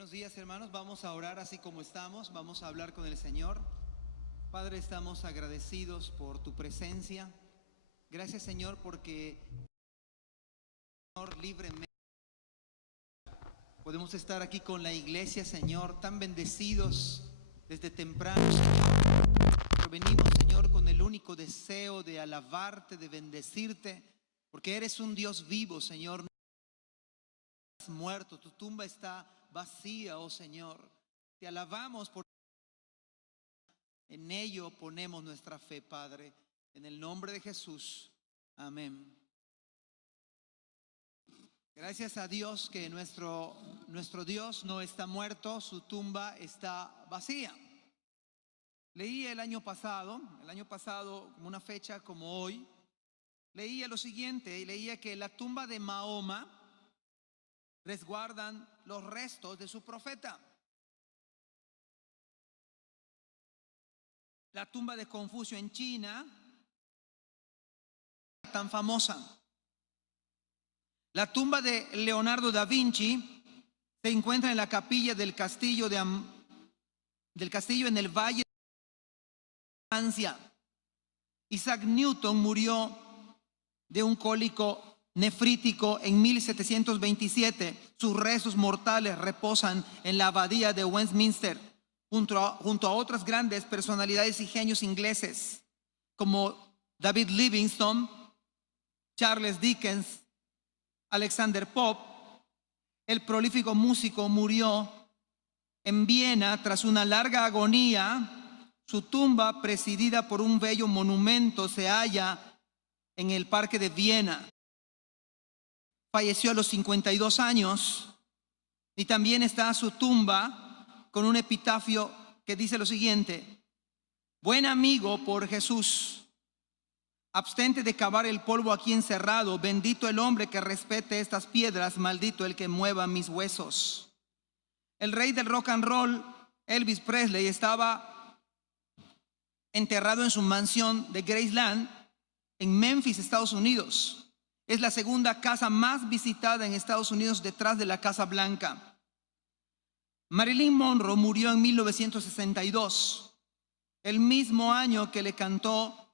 Buenos días, hermanos. Vamos a orar así como estamos. Vamos a hablar con el Señor. Padre, estamos agradecidos por tu presencia. Gracias, Señor, porque Señor, libremente podemos estar aquí con la iglesia, Señor, tan bendecidos desde temprano, Señor. Pero venimos, Señor, con el único deseo de alabarte, de bendecirte, porque eres un Dios vivo, Señor. No estás muerto, tu tumba está vacía, oh Señor. Te alabamos por en ello ponemos nuestra fe, Padre, en el nombre de Jesús. Amén. Gracias a Dios que nuestro Dios no está muerto, su tumba está vacía. Leí el año pasado, como una fecha como hoy, leía lo siguiente, y leía que la tumba de Mahoma resguardan los restos de su profeta. La tumba de Confucio en China, tan famosa. La tumba de Leonardo da Vinci se encuentra en la capilla del castillo en el Valle de Francia. Isaac Newton murió de un cólico nefrítico en 1727. Sus restos mortales reposan en la abadía de Westminster, junto a otras grandes personalidades y genios ingleses como David Livingstone, Charles Dickens, Alexander Pope. El prolífico músico murió en Viena tras una larga agonía. Su tumba, presidida por un bello monumento, se halla en el Parque de Viena. Falleció a los 52 años y también está su tumba con un epitafio que dice lo siguiente: buen amigo por Jesús, abstente de cavar el polvo aquí encerrado, bendito el hombre que respete estas piedras, maldito el que mueva mis huesos. El rey del rock and roll, Elvis Presley, estaba enterrado en su mansión de Graceland en Memphis, Estados Unidos. Es la segunda casa más visitada en Estados Unidos detrás de la Casa Blanca. Marilyn Monroe murió en 1962, el mismo año que le cantó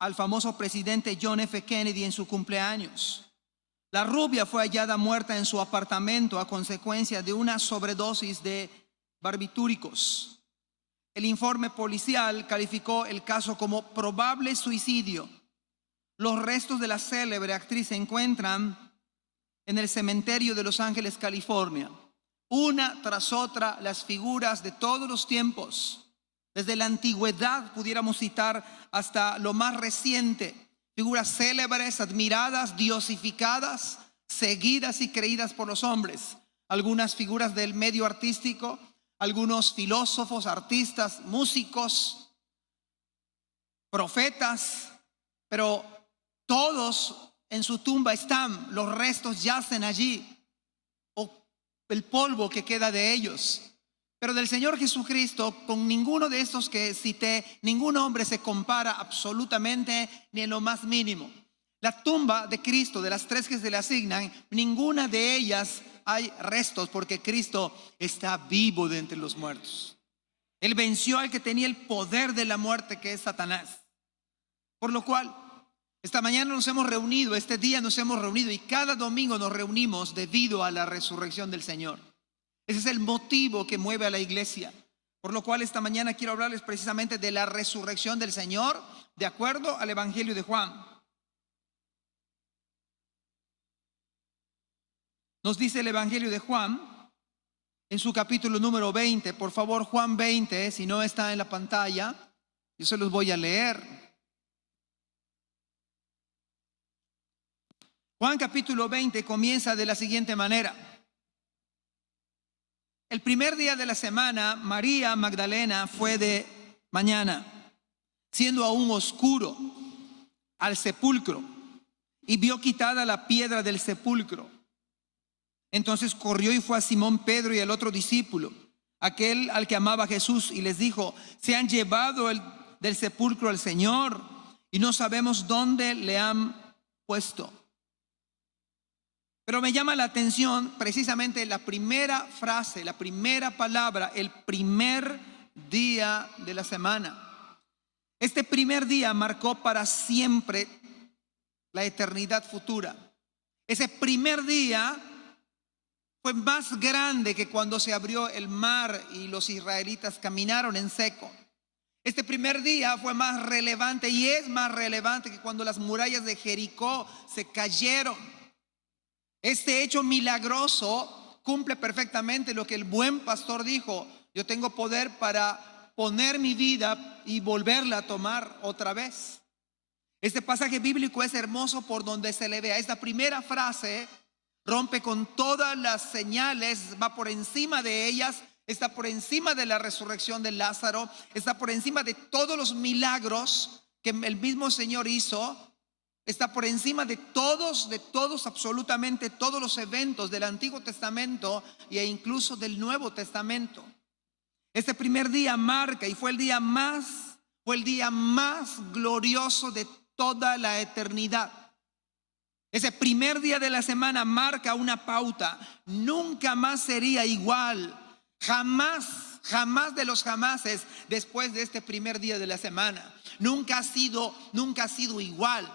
al famoso presidente John F. Kennedy en su cumpleaños. La rubia fue hallada muerta en su apartamento a consecuencia de una sobredosis de barbitúricos. El informe policial calificó el caso como probable suicidio. Los restos de la célebre actriz se encuentran en el cementerio de Los Ángeles, California. Una tras otra, las figuras de todos los tiempos, desde la antigüedad pudiéramos citar hasta lo más reciente, figuras célebres, admiradas, diosificadas, seguidas y creídas por los hombres. Algunas figuras del medio artístico, algunos filósofos, artistas, músicos, profetas, pero todos en su tumba están, los restos yacen allí, o el polvo que queda de ellos. Pero del Señor Jesucristo, con ninguno de estos que cité, ningún hombre se compara absolutamente ni en lo más mínimo. La tumba de Cristo, de las tres que se le asignan, ninguna de ellas hay restos, porque Cristo está vivo de entre los muertos. Él venció al que tenía el poder de la muerte, que es Satanás. Por lo cual, esta mañana nos hemos reunido, este día nos hemos reunido, y cada domingo nos reunimos debido a la resurrección del Señor. Ese es el motivo que mueve a la iglesia. Por lo cual esta mañana quiero hablarles precisamente de la resurrección del Señor, de acuerdo al Evangelio de Juan. Nos dice el Evangelio de Juan en su capítulo número 20. Por favor, Juan 20, si no está en la pantalla, yo se los voy a leer. Juan capítulo 20 comienza de la siguiente manera. El primer día de la semana, María Magdalena fue de mañana, siendo aún oscuro, al sepulcro, y vio quitada la piedra del sepulcro. Entonces corrió y fue a Simón Pedro y al otro discípulo, aquel al que amaba Jesús, y les dijo: se han llevado del sepulcro al Señor y no sabemos dónde le han puesto. Pero me llama la atención precisamente la primera frase, la primera palabra, el primer día de la semana. Este primer día marcó para siempre la eternidad futura. Ese primer día fue más grande que cuando se abrió el mar y los israelitas caminaron en seco. Este primer día fue más relevante y es más relevante que cuando las murallas de Jericó se cayeron. Este hecho milagroso cumple perfectamente lo que el buen pastor dijo: yo tengo poder para poner mi vida y volverla a tomar otra vez. Este pasaje bíblico es hermoso por donde se le vea. Esta primera frase rompe con todas las señales, va por encima de ellas, está por encima de la resurrección de Lázaro, está por encima de todos los milagros que el mismo Señor hizo, está por encima de todos, absolutamente todos los eventos del Antiguo Testamento e incluso del Nuevo Testamento. Este primer día marca y fue el día más glorioso de toda la eternidad. Ese primer día de la semana marca una pauta. Nunca más sería igual. Jamás de los jamases después de este primer día de la semana. Nunca ha sido igual.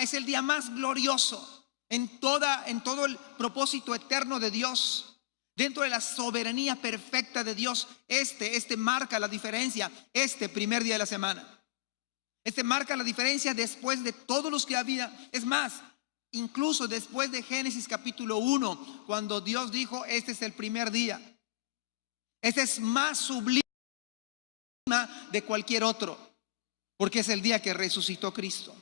Es el día más glorioso en todo el propósito eterno de Dios. Dentro de la soberanía perfecta de Dios, este marca la diferencia, este primer día de la semana. Este marca la diferencia después de todos los que había. Es más, incluso después de Génesis capítulo 1, cuando Dios dijo: este es el primer día. Este es más sublime de cualquier otro, porque es el día que resucitó Cristo.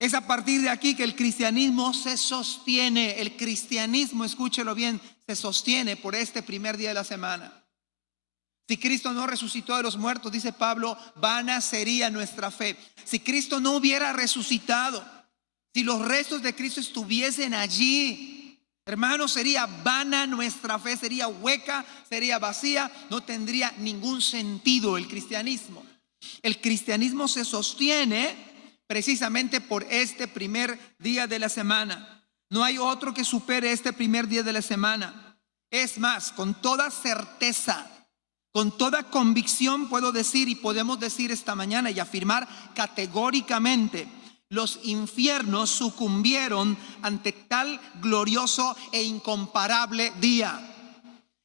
Es a partir de aquí que el cristianismo se sostiene. El cristianismo, escúchelo bien, se sostiene por este primer día de la semana. Si Cristo no resucitó de los muertos, dice Pablo, vana sería nuestra fe. Si Cristo no hubiera resucitado, si los restos de Cristo estuviesen allí, hermanos, sería vana nuestra fe, sería hueca, sería vacía, no tendría ningún sentido el cristianismo. El cristianismo se sostiene precisamente por este primer día de la semana. No hay otro que supere este primer día de la semana. Es más, con toda certeza, con toda convicción puedo decir y podemos decir esta mañana y afirmar categóricamente: los infiernos sucumbieron ante tal glorioso e incomparable día.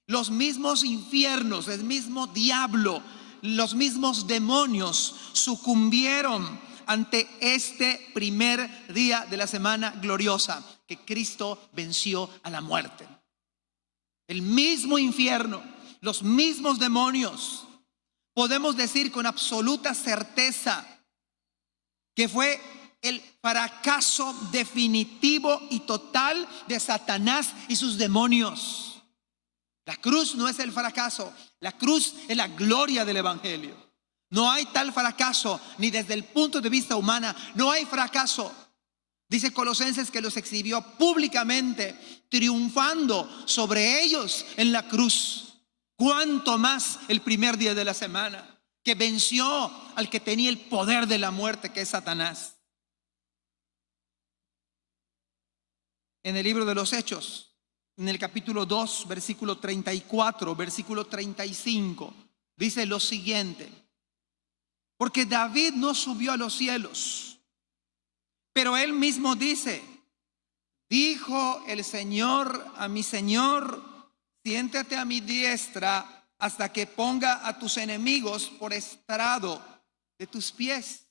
Los mismos infiernos, el mismo diablo, los mismos demonios sucumbieron ante este primer día de la semana gloriosa que Cristo venció a la muerte. El mismo infierno, los mismos demonios. Podemos decir con absoluta certeza que fue el fracaso definitivo y total de Satanás y sus demonios. La cruz no es el fracaso, la cruz es la gloria del evangelio. No hay tal fracaso, ni desde el punto de vista humano, no hay fracaso. Dice Colosenses que los exhibió públicamente, triunfando sobre ellos en la cruz. Cuánto más el primer día de la semana, que venció al que tenía el poder de la muerte, que es Satanás. En el libro de los Hechos, en el capítulo 2, versículo 34, versículo 35, dice lo siguiente: porque David no subió a los cielos, pero él mismo dice: dijo el Señor a mi Señor, siéntate a mi diestra hasta que ponga a tus enemigos por estrado de tus pies.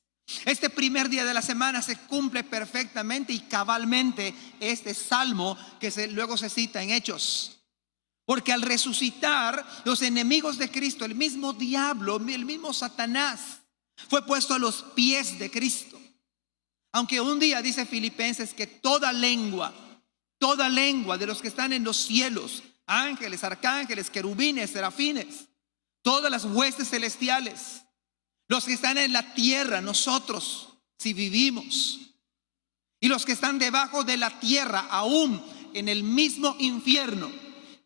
Este primer día de la semana se cumple perfectamente y cabalmente este salmo que luego se cita en Hechos. Porque al resucitar, los enemigos de Cristo, el mismo diablo, el mismo Satanás, fue puesto a los pies de Cristo. Aunque un día dice Filipenses que toda lengua de los que están en los cielos, ángeles, arcángeles, querubines, serafines, todas las huestes celestiales, los que están en la tierra, nosotros, si vivimos, y los que están debajo de la tierra, aún en el mismo infierno,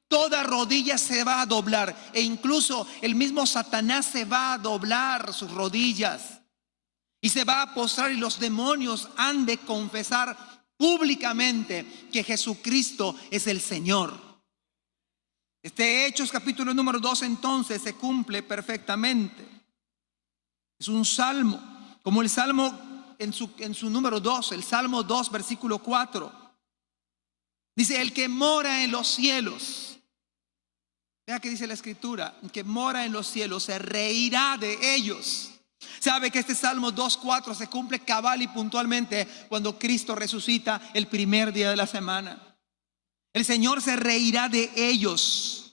toda rodilla se va a doblar, e incluso el mismo Satanás se va a doblar sus rodillas. y se va a postrar y los demonios han de confesar públicamente que Jesucristo es el Señor. Este Hechos capítulo número 2 entonces se cumple perfectamente. Es un salmo, como el salmo en su número 2, el Salmo 2 versículo 4. Dice, el que mora en los cielos. Vea que dice la escritura, el que mora en los cielos se reirá de ellos. Sabe que este Salmo 2:4 se cumple cabal y puntualmente cuando Cristo resucita el primer día de la semana. El Señor se reirá de ellos.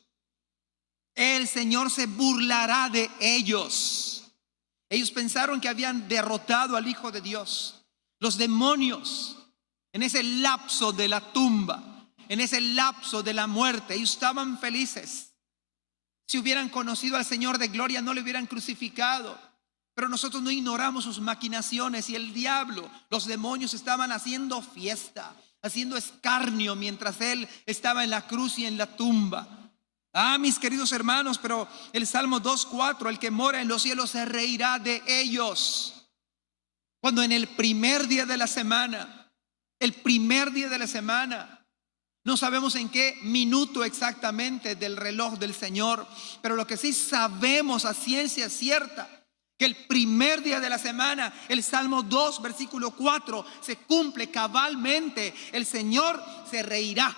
El Señor se burlará de ellos. Ellos pensaron que habían derrotado al Hijo de Dios. Los demonios, en ese lapso de la tumba, en ese lapso de la muerte, ellos estaban felices. Si hubieran conocido al Señor de gloria, no le hubieran crucificado. Pero nosotros no ignoramos sus maquinaciones, y el diablo, los demonios estaban haciendo fiesta, haciendo escarnio mientras Él estaba en la cruz y en la tumba. Mis queridos hermanos, pero el Salmo 2:4, el que mora en los cielos se reirá de ellos. Cuando en el primer día de la semana, no sabemos en qué minuto exactamente del reloj del Señor, pero lo que sí sabemos a ciencia cierta, que el primer día de la semana, el Salmo 2 versículo 4 se cumple cabalmente. El Señor se reirá.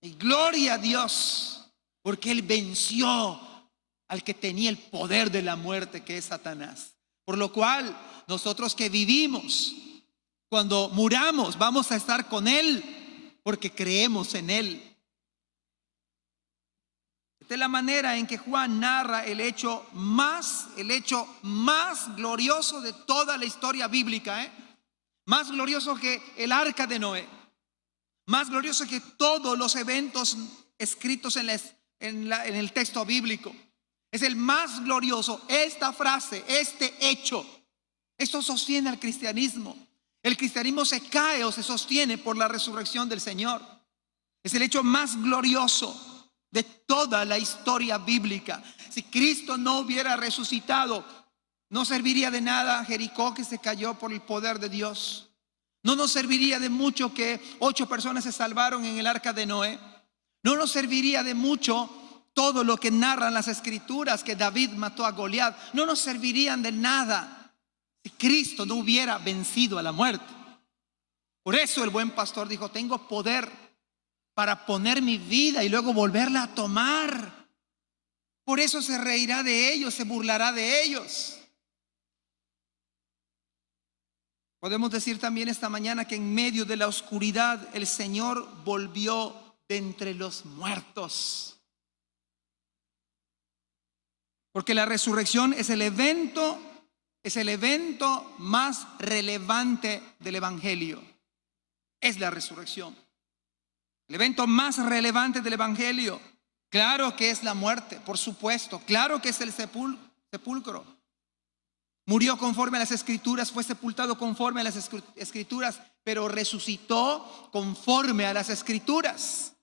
Y gloria a Dios, porque Él venció al que tenía el poder de la muerte, que es Satanás. Por lo cual nosotros que vivimos, cuando muramos, vamos a estar con Él, porque creemos en Él. Esta es la manera en que Juan narra el hecho más glorioso de toda la historia bíblica, más glorioso que el arca de Noé, más glorioso que todos los eventos escritos en el texto bíblico. Es el más glorioso. Esta frase, este hecho, esto sostiene al cristianismo. El cristianismo se cae o se sostiene por la resurrección del Señor. Es el hecho más glorioso de toda la historia bíblica. Si Cristo no hubiera resucitado, no serviría de nada Jericó, que se cayó por el poder de Dios. No nos serviría de mucho que 8 personas se salvaron en el arca de Noé. No nos serviría de mucho todo lo que narran las escrituras, que David mató a Goliat. No nos servirían de nada si Cristo no hubiera vencido a la muerte. Por eso el buen pastor dijo, tengo poder para poner mi vida y luego volverla a tomar. Por eso se reirá de ellos, se burlará de ellos. Podemos decir también esta mañana que en medio de la oscuridad el Señor volvió de entre los muertos. Porque la resurrección es el evento más relevante del Evangelio. Es la resurrección. El evento más relevante del Evangelio. Claro que es la muerte, por supuesto. Claro que es el sepulcro. Murió conforme a las Escrituras, fue sepultado conforme a las Escrituras, pero resucitó conforme a las Escrituras.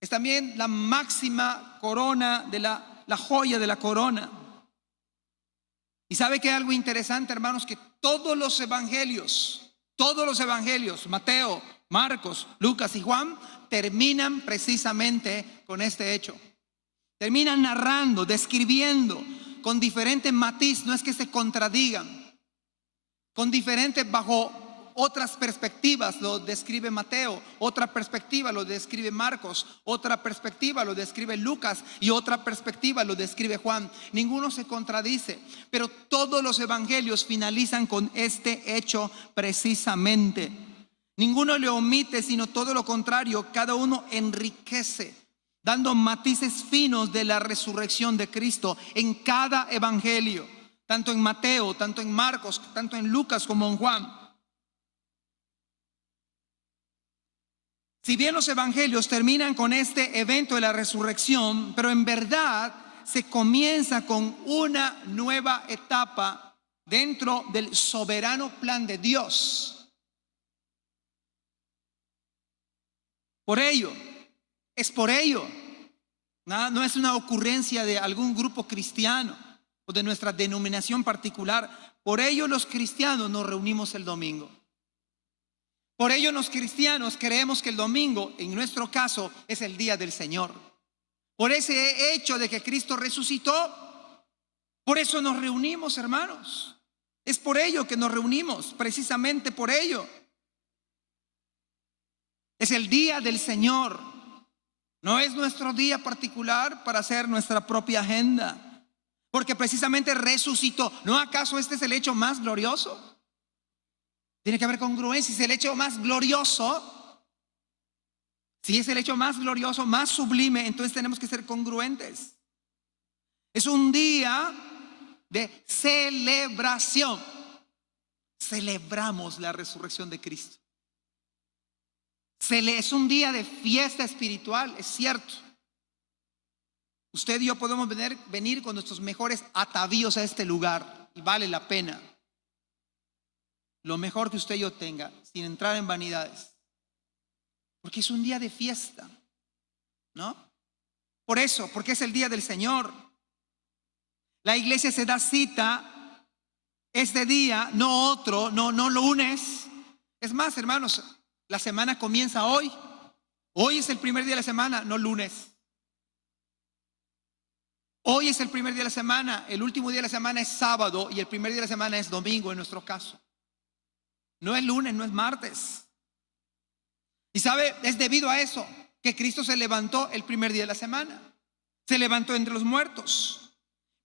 Es también la máxima corona de la joya de la corona. Y sabe que algo interesante, hermanos, que todos los evangelios, Mateo, Marcos, Lucas y Juan, terminan precisamente con este hecho. Terminan narrando, describiendo con diferentes matiz, no es que se contradigan, con diferentes, bajo otras perspectivas lo describe Mateo, otra perspectiva lo describe Marcos, otra perspectiva lo describe Lucas y otra perspectiva lo describe Juan. Ninguno se contradice, pero todos los evangelios finalizan con este hecho precisamente. Ninguno le omite, sino todo lo contrario, cada uno enriquece, dando matices finos de la resurrección de Cristo en cada evangelio, tanto en Mateo, tanto en Marcos, tanto en Lucas como en Juan. Si bien los evangelios terminan con este evento de la resurrección, pero en verdad se comienza con una nueva etapa dentro del soberano plan de Dios. Por ello, no es una ocurrencia de algún grupo cristiano. o de nuestra denominación particular. Por ello los cristianos nos reunimos el domingo. Por ello los cristianos creemos que el domingo, en nuestro caso, es el día del Señor. Por ese hecho de que Cristo resucitó, por eso nos reunimos, hermanos. Es por ello que nos reunimos, precisamente por ello. Es el día del Señor. No es nuestro día particular para hacer nuestra propia agenda, porque precisamente resucitó. ¿No acaso este es el hecho más glorioso? Tiene que haber congruencia. Es el hecho más glorioso. Si es el hecho más glorioso, más sublime, entonces tenemos que ser congruentes. Es un día de celebración. Celebramos la resurrección de Cristo. Es un día de fiesta espiritual, es cierto. Usted y yo podemos venir con nuestros mejores atavíos a este lugar y vale la pena. Lo mejor que usted y yo tenga, sin entrar en vanidades, porque es un día de fiesta, ¿no? Por eso, porque es el día del Señor. La iglesia se da cita este día, no otro, no lunes. Es más, hermanos, la semana comienza hoy. Hoy es el primer día de la semana, no lunes. Hoy es el primer día de la semana, el último día de la semana es sábado y el primer día de la semana es domingo en nuestro caso. No es lunes, no es martes. Y sabe, es debido a eso que Cristo se levantó el primer día de la semana. Se levantó entre los muertos.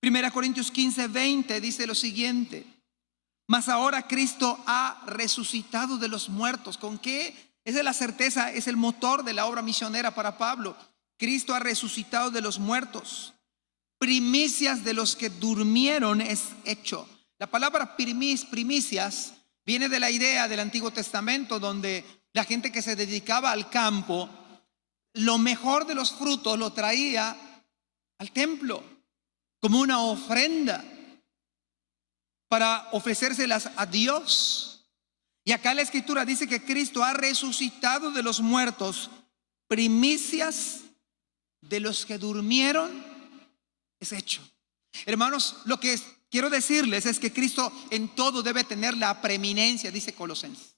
1 Corintios 15:20 dice lo siguiente: mas ahora Cristo ha resucitado de los muertos. ¿Con qué? Esa es la certeza, es el motor de la obra misionera para Pablo. Cristo ha resucitado de los muertos. Primicias de los que durmieron es hecho. La palabra primicias viene de la idea del Antiguo Testamento, donde la gente que se dedicaba al campo, lo mejor de los frutos lo traía al templo como una ofrenda para ofrecérselas a Dios. Y acá la Escritura dice que Cristo ha resucitado de los muertos, primicias de los que durmieron es hecho. Hermanos, lo que quiero decirles es que Cristo en todo debe tener la preeminencia, dice Colosenses.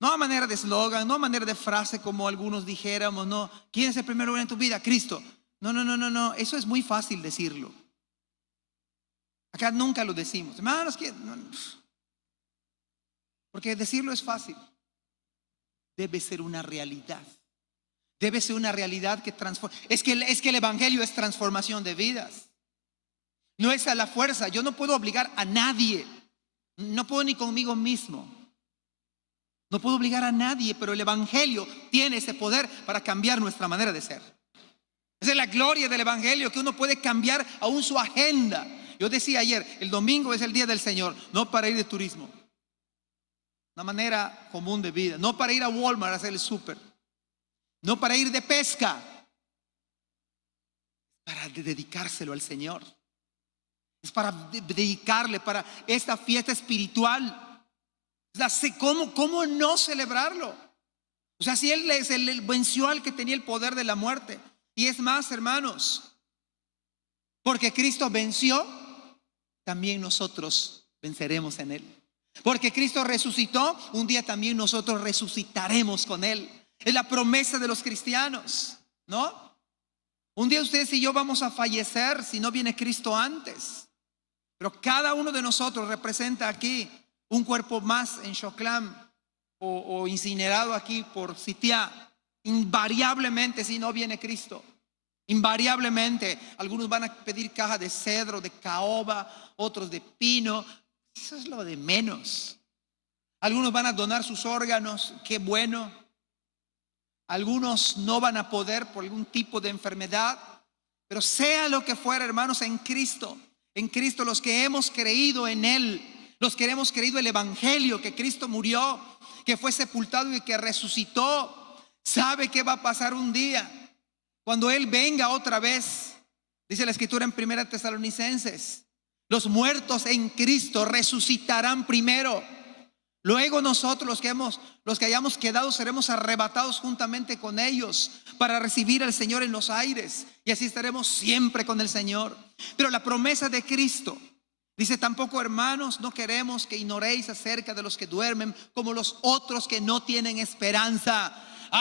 No a manera de eslogan, no a manera de frase como algunos dijéramos, no, ¿quién es el primer lugar en tu vida? Cristo. No, eso es muy fácil decirlo. Acá nunca lo decimos. Hermanos, porque decirlo es fácil. Debe ser una realidad. Debe ser una realidad que transforma. Es que el evangelio es transformación de vidas. No es a la fuerza. Yo no puedo obligar a nadie. No puedo ni conmigo mismo. No puedo obligar a nadie, pero el evangelio tiene ese poder para cambiar nuestra manera de ser. Esa es la gloria del evangelio, que uno puede cambiar aún su agenda. Yo decía ayer, el domingo es el día del Señor, no para ir de turismo. Una manera común de vida. No para ir a Walmart a hacer el súper. No para ir de pesca. Para dedicárselo al Señor. Es para dedicarle para esta fiesta espiritual. ¿Cómo no celebrarlo? O sea, si Él venció al que tenía el poder de la muerte. Y es más, hermanos, porque Cristo venció, también nosotros venceremos en Él. Porque Cristo resucitó, un día también nosotros resucitaremos con Él. Es la promesa de los cristianos, ¿no? Un día ustedes y yo vamos a fallecer si no viene Cristo antes. Pero cada uno de nosotros representa aquí un cuerpo más en Xoclán o incinerado aquí por Sitiá. Invariablemente si no viene Cristo. Invariablemente. Algunos van a pedir caja de cedro, de caoba, otros de pino. Eso es lo de menos. Algunos van a donar sus órganos, qué bueno. Algunos no van a poder por algún tipo de enfermedad. Pero sea lo que fuera, hermanos, en Cristo, los que hemos creído en Él, los que hemos creído el evangelio, que Cristo murió, que fue sepultado y que resucitó, sabe que va a pasar un día cuando Él venga otra vez. Dice la Escritura en 1 Tesalonicenses: los muertos en Cristo resucitarán primero. Luego nosotros los que hayamos quedado seremos arrebatados juntamente con ellos para recibir al Señor en los aires. Y así estaremos siempre con el Señor. Pero la promesa de Cristo dice: tampoco, hermanos, no queremos que ignoréis acerca de los que duermen, como los otros que no tienen esperanza.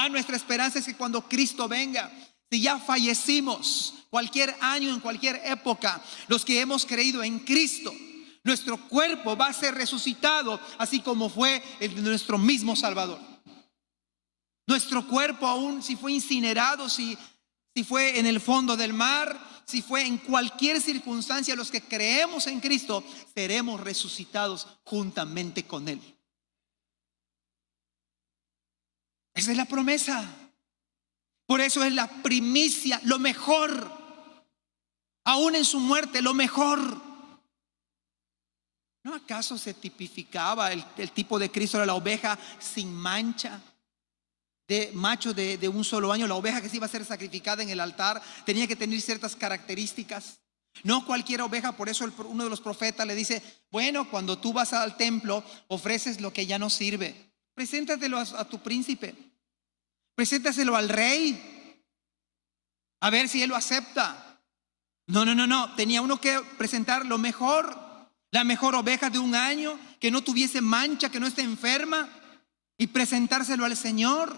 Nuestra esperanza es que cuando Cristo venga, si ya fallecimos cualquier año, en cualquier época, los que hemos creído en Cristo, nuestro cuerpo va a ser resucitado, así como fue el de nuestro mismo Salvador. Nuestro cuerpo, aún si fue incinerado, si fue en el fondo del mar, si fue en cualquier circunstancia, los que creemos en Cristo seremos resucitados juntamente con Él. Esa es la promesa. Por eso es la primicia, lo mejor. Aún en su muerte, lo mejor. ¿No acaso se tipificaba el tipo de Cristo de la oveja sin mancha, de macho de un solo año? La oveja que se iba a ser sacrificada en el altar tenía que tener ciertas características. No cualquier oveja. Por eso uno de los profetas le dice: bueno, cuando tú vas al templo, ofreces lo que ya no sirve. Preséntatelo a tu príncipe, preséntaselo al rey, a ver si él lo acepta. No. Tenía uno que presentar lo mejor, la mejor oveja de un año, que no tuviese mancha, que no esté enferma, y presentárselo al Señor.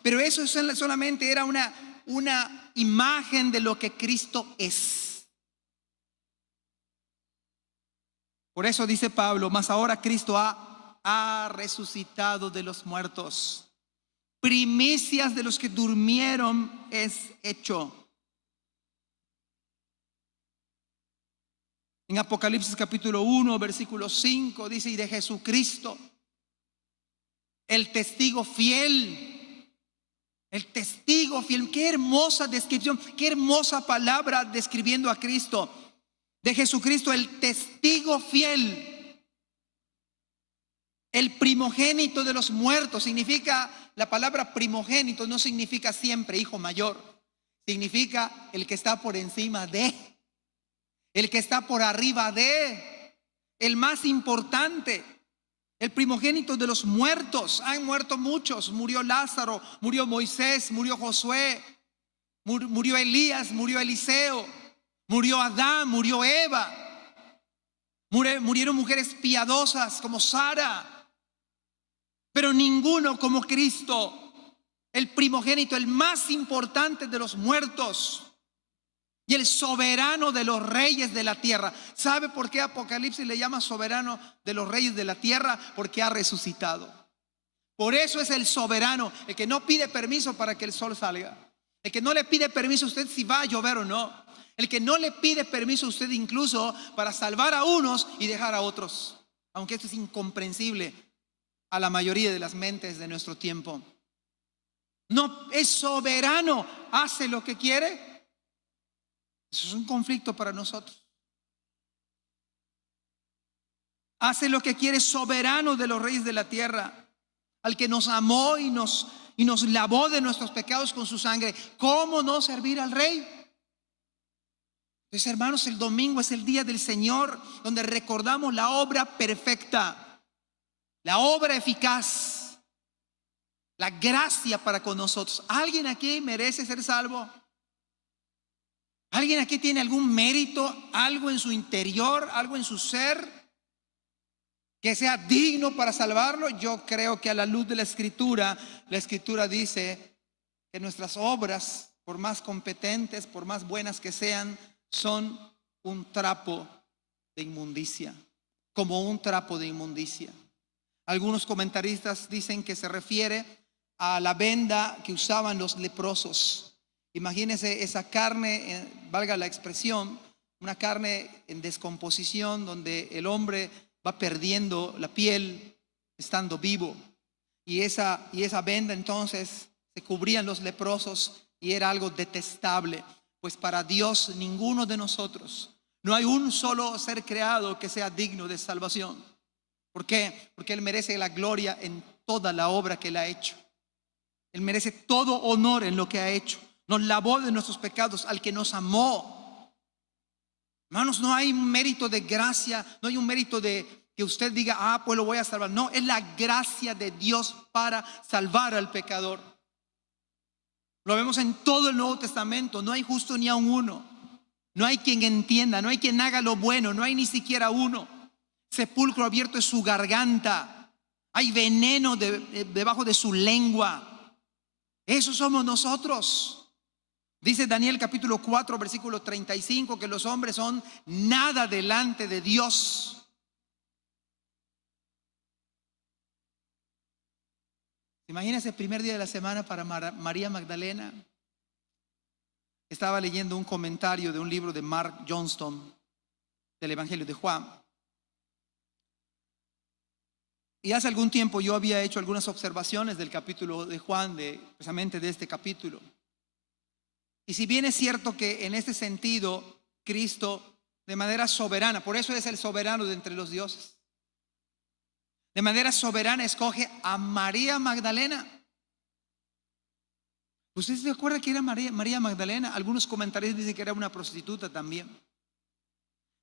Pero eso solamente era una imagen de lo que Cristo es. Por eso dice Pablo: mas ahora Cristo ha resucitado de los muertos, primicias de los que durmieron es hecho. En Apocalipsis capítulo 1, versículo 5 dice: y de Jesucristo, el testigo fiel. El testigo fiel. Qué hermosa descripción, qué hermosa palabra describiendo a Cristo. De Jesucristo, el testigo fiel, el primogénito de los muertos. Significa, la palabra primogénito no significa siempre hijo mayor. Significa el que está por encima de, el que está por arriba de, el más importante, el primogénito de los muertos. Han muerto muchos: murió Lázaro, murió Moisés, murió Josué, murió Elías, murió Eliseo, murió Adán, murió Eva, murieron mujeres piadosas como Sara, pero ninguno como Cristo, el primogénito, el más importante de los muertos y el soberano de los reyes de la tierra. ¿Sabe por qué Apocalipsis le llama soberano de los reyes de la tierra? Porque ha resucitado. Por eso es el soberano, el que no pide permiso para que el sol salga, el que no le pide permiso a usted si va a llover o no, el que no le pide permiso a usted incluso para salvar a unos y dejar a otros, aunque esto es incomprensible a la mayoría de las mentes de nuestro tiempo. No, es soberano, hace lo que quiere. Eso es un conflicto para nosotros. Hace lo que quiere, soberano de los reyes de la tierra, al que nos amó y nos lavó de nuestros pecados con su sangre. ¿Cómo no servir al rey? Entonces, hermanos, el domingo es el día del Señor, donde recordamos la obra perfecta, la obra eficaz, la gracia para con nosotros. ¿Alguien aquí merece ser salvo? ¿Alguien aquí tiene algún mérito, algo en su interior, algo en su ser que sea digno para salvarlo? Yo creo que a la luz de la Escritura dice que nuestras obras, por más competentes, por más buenas que sean, son un trapo de inmundicia, como un trapo de inmundicia. Algunos comentaristas dicen que se refiere a la venda que usaban los leprosos. Imagínense esa carne, valga la expresión, una carne en descomposición, donde el hombre va perdiendo la piel estando vivo. Y esa venda entonces se cubrían los leprosos y era algo detestable. Pues para Dios, ninguno de nosotros, no hay un solo ser creado que sea digno de salvación. ¿Por qué? Porque Él merece la gloria en toda la obra que Él ha hecho. Él merece todo honor en lo que ha hecho. Nos lavó de nuestros pecados, al que nos amó. Hermanos, no hay un mérito de gracia, no hay un mérito de que usted diga: pues lo voy a salvar. No, es la gracia de Dios para salvar al pecador. Lo vemos en todo el Nuevo Testamento. No hay justo ni a un uno. No hay quien entienda, no hay quien haga lo bueno, no hay ni siquiera uno. Sepulcro abierto es su garganta. Hay veneno debajo de su lengua. Esos somos nosotros. Dice Daniel capítulo 4, versículo 35, que los hombres son nada delante de Dios. Imagínense el primer día de la semana para María Magdalena. Estaba leyendo un comentario de un libro de Mark Johnston del Evangelio de Juan. Y hace algún tiempo yo había hecho algunas observaciones del capítulo de Juan, precisamente de este capítulo. Y si bien es cierto que en este sentido Cristo de manera soberana, por eso es el soberano de entre los dioses, de manera soberana escoge a María Magdalena. ¿Usted se acuerda que era María Magdalena? Algunos comentarios dicen que era una prostituta también.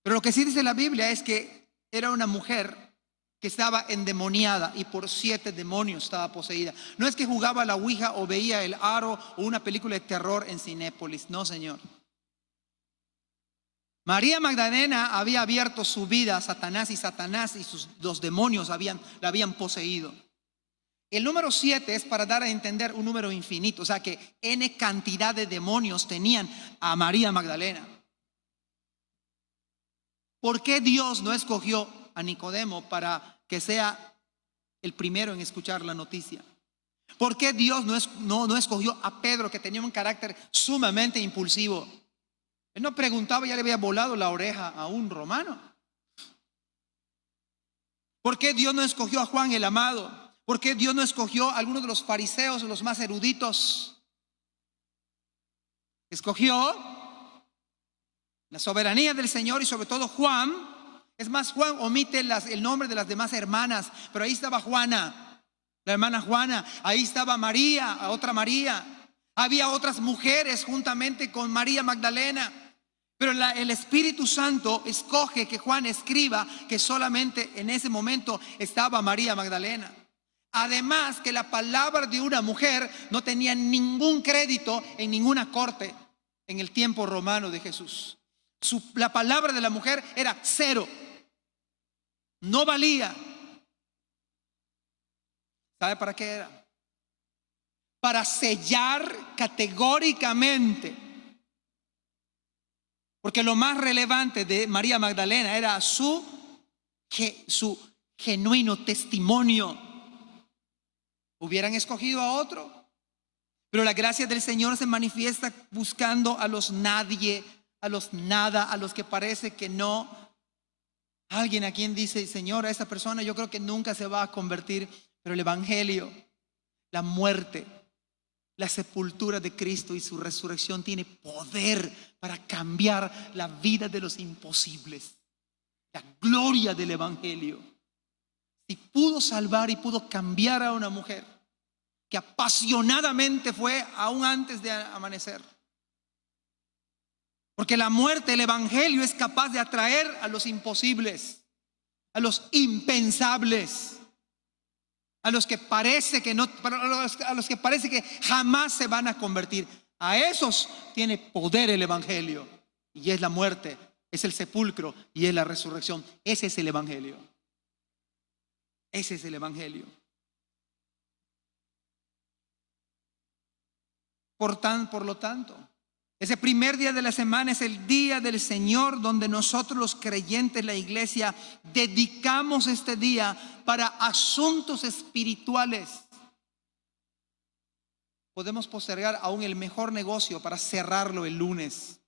Pero lo que sí dice la Biblia es que era una mujer que estaba endemoniada y por 7 demonios estaba poseída. No es que jugaba a la ouija o veía El Aro o una película de terror en Cinépolis. No, señor. María Magdalena había abierto su vida a Satanás y los demonios la habían poseído. El número 7 es para dar a entender un número infinito, o sea que N cantidad de demonios tenían a María Magdalena. ¿Por qué Dios no escogió a Nicodemo para que sea el primero en escuchar la noticia? ¿Por qué Dios no escogió a Pedro, que tenía un carácter sumamente impulsivo? Él no preguntaba, ya le había volado la oreja a un romano. ¿Por qué Dios no escogió a Juan el Amado? ¿Por qué Dios no escogió a algunos de los fariseos, los más eruditos? Escogió la soberanía del Señor y sobre todo Juan. Es más, Juan omite el nombre de las demás hermanas, pero ahí estaba Juana, la hermana Juana. Ahí estaba María, otra María. Había otras mujeres juntamente con María Magdalena. Pero el Espíritu Santo escoge que Juan escriba que solamente en ese momento estaba María Magdalena. Además que la palabra de una mujer no tenía ningún crédito en ninguna corte en el tiempo romano de Jesús. La palabra de la mujer era 0. No valía. ¿Sabe para qué era? Para sellar categóricamente. Porque lo más relevante de María Magdalena era su genuino testimonio. Hubieran escogido a otro, pero la gracia del Señor se manifiesta buscando a los nadie, a los nada, a los que parece que no. Alguien a quien dice: Señor, a esta persona yo creo que nunca se va a convertir. Pero el Evangelio, la muerte, la sepultura de Cristo y su resurrección tiene poder para cambiar la vida de los imposibles. La gloria del Evangelio. Si pudo salvar y pudo cambiar a una mujer que apasionadamente fue aún antes de amanecer. Porque la muerte, el Evangelio es capaz de atraer a los imposibles, a los impensables, a los que parece que no, a los que parece que jamás se van a convertir. A esos tiene poder el Evangelio, y es la muerte, es el sepulcro y es la resurrección. Ese es el Evangelio. Ese es el Evangelio. Por lo tanto, ese primer día de la semana es el día del Señor, donde nosotros los creyentes, la iglesia, dedicamos este día para asuntos espirituales. Podemos postergar aún el mejor negocio para cerrarlo el lunes.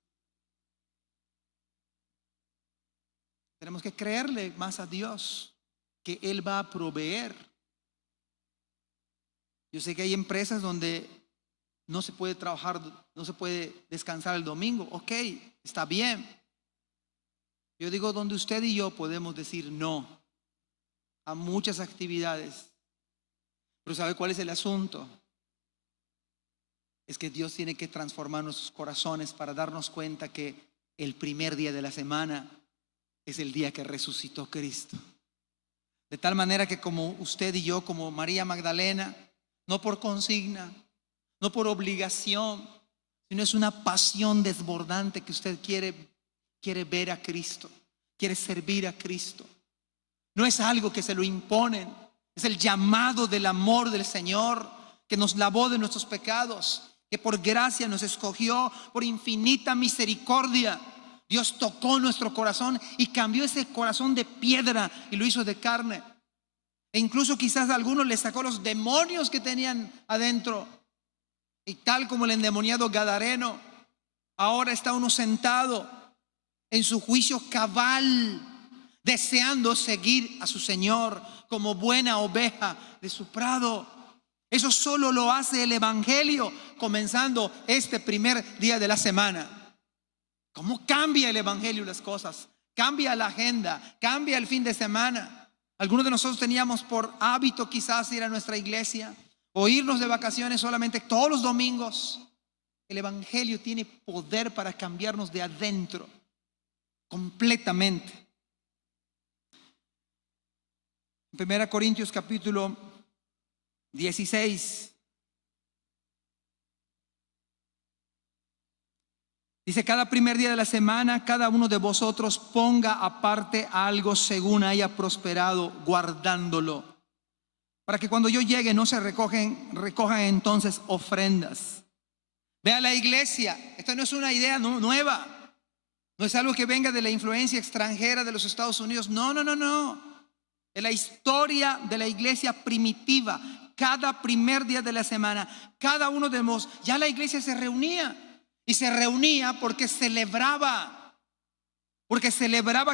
Tenemos que creerle más a Dios, que Él va a proveer. Yo sé que hay empresas donde no se puede trabajar, no se puede descansar el domingo. Ok, está bien. Yo digo donde usted y yo podemos decir no a muchas actividades. Pero ¿sabe cuál es el asunto? Es que Dios tiene que transformar nuestros corazones para darnos cuenta que el primer día de la semana es el día que resucitó Cristo. De tal manera que como usted y yo, como María Magdalena, no por consigna, no por obligación, sino es una pasión desbordante que usted quiere quiere ver a Cristo, quiere servir a Cristo. No es algo que se lo imponen, es el llamado del amor del Señor, que nos lavó de nuestros pecados, que por gracia nos escogió, por infinita misericordia. Dios tocó nuestro corazón y cambió ese corazón de piedra y lo hizo de carne. E incluso quizás a algunos les sacó los demonios que tenían adentro. Y tal como el endemoniado gadareno, ahora está uno sentado en su juicio cabal, deseando seguir a su Señor como buena oveja de su prado. Eso solo lo hace el Evangelio, comenzando este primer día de la semana. ¿Cómo cambia el Evangelio las cosas? Cambia la agenda, cambia el fin de semana. Algunos de nosotros teníamos por hábito quizás ir a nuestra iglesia o irnos de vacaciones solamente todos los domingos. El Evangelio tiene poder para cambiarnos de adentro completamente. En 1 Corintios capítulo 16 dice: cada primer día de la semana, cada uno de vosotros ponga aparte algo según haya prosperado, guardándolo, para que cuando yo llegue no se recojan entonces ofrendas. Ve a la iglesia. Esta no es una idea nueva. No es algo que venga de la influencia extranjera de los Estados Unidos. No. De la historia de la iglesia primitiva, cada primer día de la semana, cada uno de nosotros, ya la iglesia se reunía. Y se reunía porque celebraba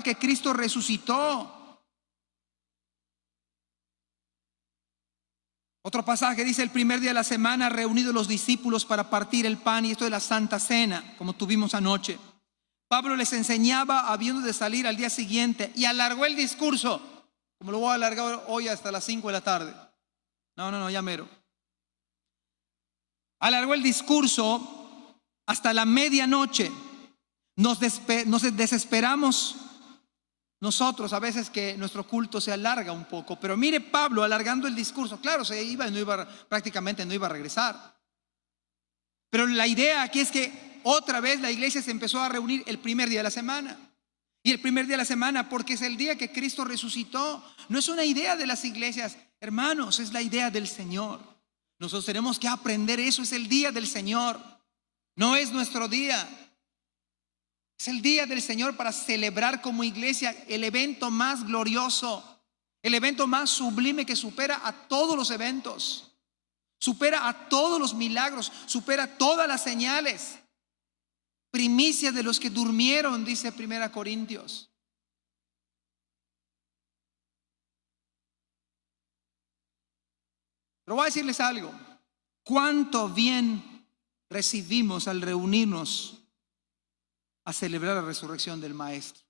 que Cristo resucitó. Otro pasaje dice: el primer día de la semana, reunidos los discípulos para partir el pan, y esto de la Santa Cena, como tuvimos anoche. Pablo les enseñaba habiendo de salir al día siguiente, y alargó el discurso, como lo voy a alargar hoy hasta las 5 de la tarde. No, ya mero. Alargó el discurso hasta la medianoche. Nos desesperamos nosotros a veces que nuestro culto se alarga un poco, pero mire Pablo alargando el discurso. Claro, se iba y prácticamente no iba a regresar. Pero la idea aquí es que otra vez la iglesia se empezó a reunir el primer día de la semana. Y el primer día de la semana porque es el día que Cristo resucitó. No es una idea de las iglesias, hermanos, es la idea del Señor. Nosotros tenemos que aprender eso, es el día del Señor. No es nuestro día. Es el día del Señor para celebrar como iglesia el evento más glorioso, el evento más sublime que supera a todos los eventos, supera a todos los milagros, supera todas las señales. Primicia de los que durmieron, dice 1 Corintios. Pero voy a decirles algo. ¿Cuánto bien recibimos al reunirnos a celebrar la resurrección del Maestro?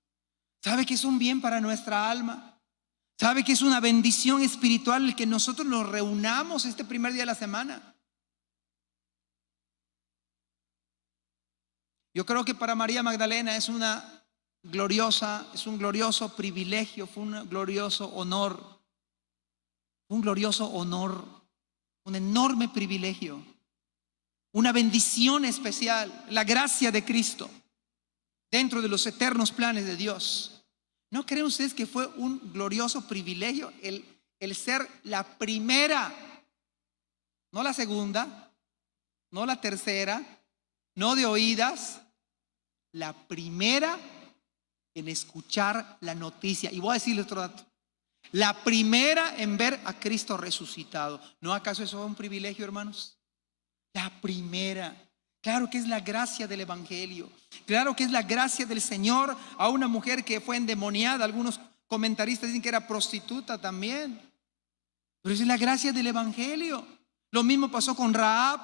¿Sabe que es un bien para nuestra alma? ¿Sabe que es una bendición espiritual el que nosotros nos reunamos este primer día de la semana? Yo creo que para María Magdalena es un glorioso privilegio, fue un glorioso honor, un enorme privilegio, una bendición especial, la gracia de Cristo dentro de los eternos planes de Dios. ¿No creen ustedes que fue un glorioso privilegio el ser la primera, no la segunda, no la tercera, no de oídas, la primera en escuchar la noticia? Y voy a decirle otro dato: la primera en ver a Cristo resucitado. ¿No acaso eso es un privilegio, hermanos? La primera. Claro que es la gracia del Evangelio. Claro que es la gracia del Señor a una mujer que fue endemoniada. Algunos comentaristas dicen que era prostituta también. Pero es la gracia del Evangelio. Lo mismo pasó con Rahab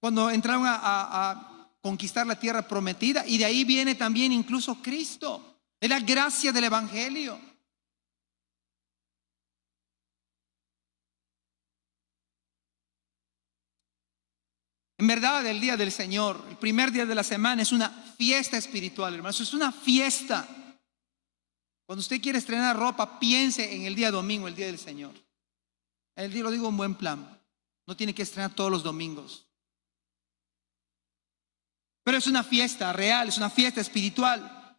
cuando entraron a conquistar la tierra prometida. Y de ahí viene también incluso Cristo. Es la gracia del Evangelio. En verdad, el día del Señor, el primer día de la semana, es una fiesta espiritual, hermanos. Es una fiesta. Cuando usted quiere estrenar ropa, piense en el día domingo, el día del Señor. El día, lo digo en buen plan. No tiene que estrenar todos los domingos. Pero es una fiesta real, es una fiesta espiritual.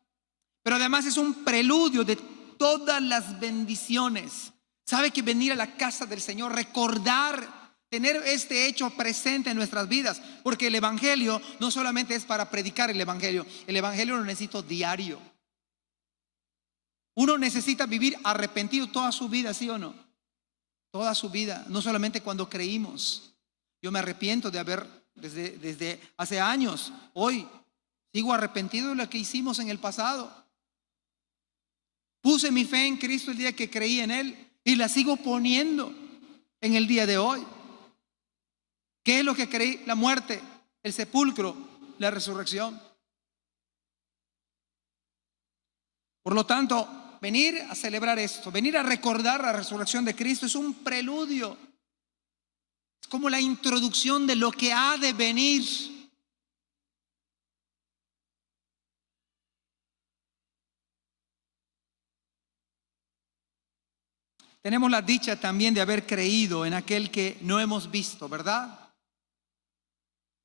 Pero además es un preludio de todas las bendiciones. ¿Sabe que venir a la casa del Señor, recordar, tener este hecho presente en nuestras vidas? Porque el Evangelio no solamente es para predicar el Evangelio lo necesito diario. Uno necesita vivir arrepentido toda su vida, ¿sí o no? Toda su vida, no solamente cuando creímos. Yo me arrepiento de haber, desde hace años, hoy, sigo arrepentido de lo que hicimos en el pasado. Puse mi fe en Cristo el día que creí en Él y la sigo poniendo en el día de hoy. ¿Qué es lo que creí? La muerte, el sepulcro, la resurrección. Por lo tanto, venir a celebrar esto, venir a recordar la resurrección de Cristo es un preludio. Es como la introducción de lo que ha de venir. Tenemos la dicha también de haber creído en aquel que no hemos visto, ¿verdad?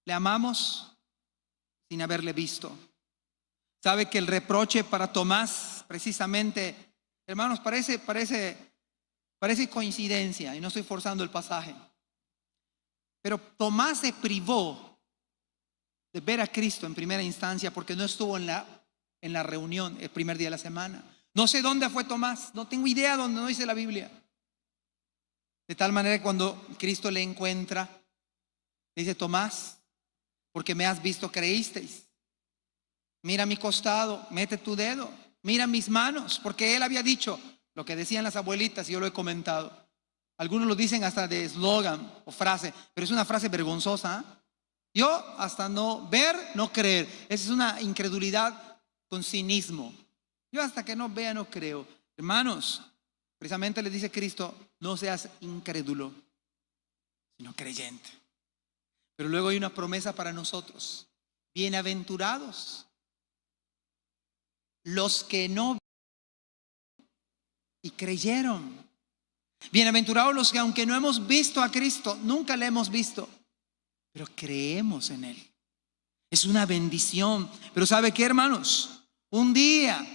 Le amamos sin haberle visto. Sabe que el reproche para Tomás, precisamente, hermanos, parece coincidencia, y no estoy forzando el pasaje. Pero Tomás se privó de ver a Cristo en primera instancia porque no estuvo en la reunión el primer día de la semana. No sé dónde fue Tomás, no tengo idea dónde, no dice la Biblia. De tal manera que cuando Cristo le encuentra, le dice: Tomás, porque me has visto, creísteis. Mira mi costado, mete tu dedo, mira mis manos, porque él había dicho lo que decían las abuelitas, y yo lo he comentado. Algunos lo dicen hasta de eslogan o frase, pero es una frase vergonzosa, ¿eh? Yo hasta no ver, no creer. Esa es una incredulidad con cinismo. Yo hasta que no vea, no creo. Hermanos, precisamente le dice Cristo: no seas incrédulo, sino creyente. Pero luego hay una promesa para nosotros: bienaventurados los que no y creyeron. Bienaventurados los que, aunque no hemos visto a Cristo, nunca le hemos visto, pero creemos en Él. Es una bendición. Pero ¿sabe qué, hermanos? Un día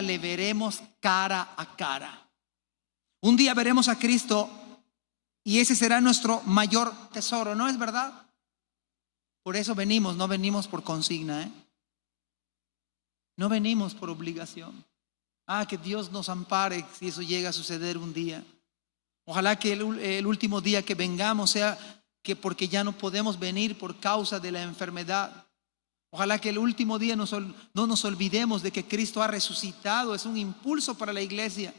le veremos cara a cara. Un día veremos a Cristo y ese será nuestro mayor tesoro, ¿no es verdad? Por eso venimos, no venimos por consigna, ¿eh? No venimos por obligación. Que Dios nos ampare si eso llega a suceder un día. Ojalá que el último día que vengamos sea que porque ya no podemos venir por causa de la enfermedad. Ojalá que el último día no nos olvidemos de que Cristo ha resucitado. Es un impulso para la iglesia.